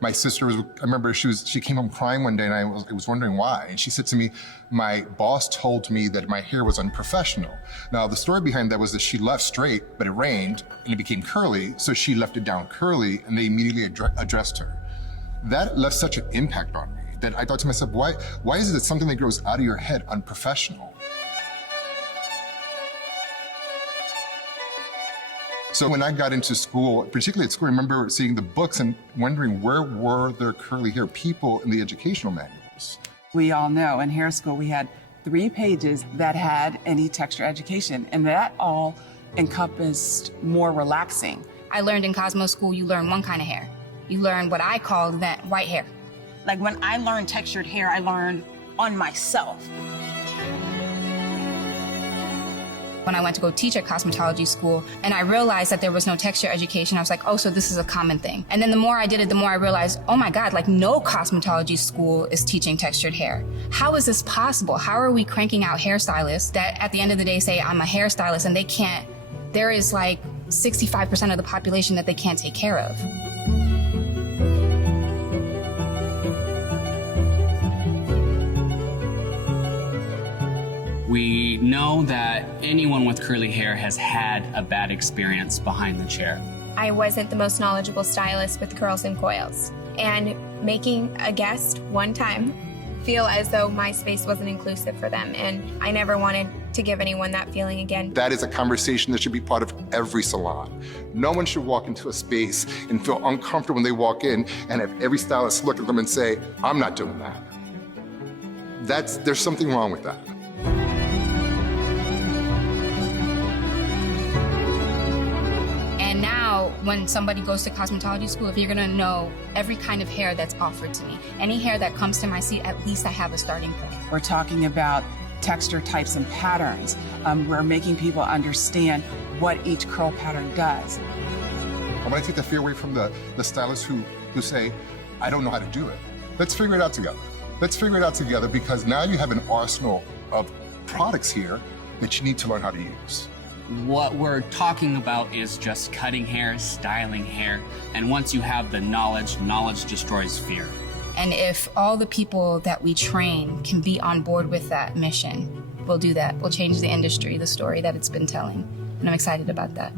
My sister I remember she came home crying one day and I was wondering why. And she said to me, my boss told me that my hair was unprofessional. Now, the story behind that was that she left straight, but it rained and it became curly. So she left it down curly and they immediately addressed her. That left such an impact on me that I thought to myself, why is it that something that grows out of your head unprofessional? So when I got into school, particularly at school, I remember seeing the books and wondering where were there curly hair people in the educational manuals? We all know in hair school we had 3 pages that had any texture education, and that all encompassed more relaxing. I learned in Cosmo school, you learn one kind of hair. You learn what I call that white hair. Like when I learned textured hair, I learned on myself. When I went to go teach at cosmetology school and I realized that there was no texture education, I was like, oh, so this is a common thing. And then the more I did it, the more I realized, oh my God, like no cosmetology school is teaching textured hair. How is this possible? How are we cranking out hairstylists that at the end of the day say, I'm a hairstylist, and they can't, there is like 65% of the population that they can't take care of. We know that anyone with curly hair has had a bad experience behind the chair. I wasn't the most knowledgeable stylist with curls and coils. And making a guest one time feel as though my space wasn't inclusive for them. And I never wanted to give anyone that feeling again. That is a conversation that should be part of every salon. No one should walk into a space and feel uncomfortable when they walk in and have every stylist look at them and say, I'm not doing that. There's something wrong with that. And now, when somebody goes to cosmetology school, if you're gonna know every kind of hair that's offered to me, any hair that comes to my seat, at least I have a starting point. We're talking about texture types and patterns. We're making people understand what each curl pattern does. I want to take the fear away from the stylists who say, I don't know how to do it. Let's figure it out together. Let's figure it out together, because now you have an arsenal of products here that you need to learn how to use. What we're talking about is just cutting hair, styling hair, and once you have the knowledge, knowledge destroys fear. And if all the people that we train can be on board with that mission, we'll do that. We'll change the industry, the story that it's been telling. And I'm excited about that.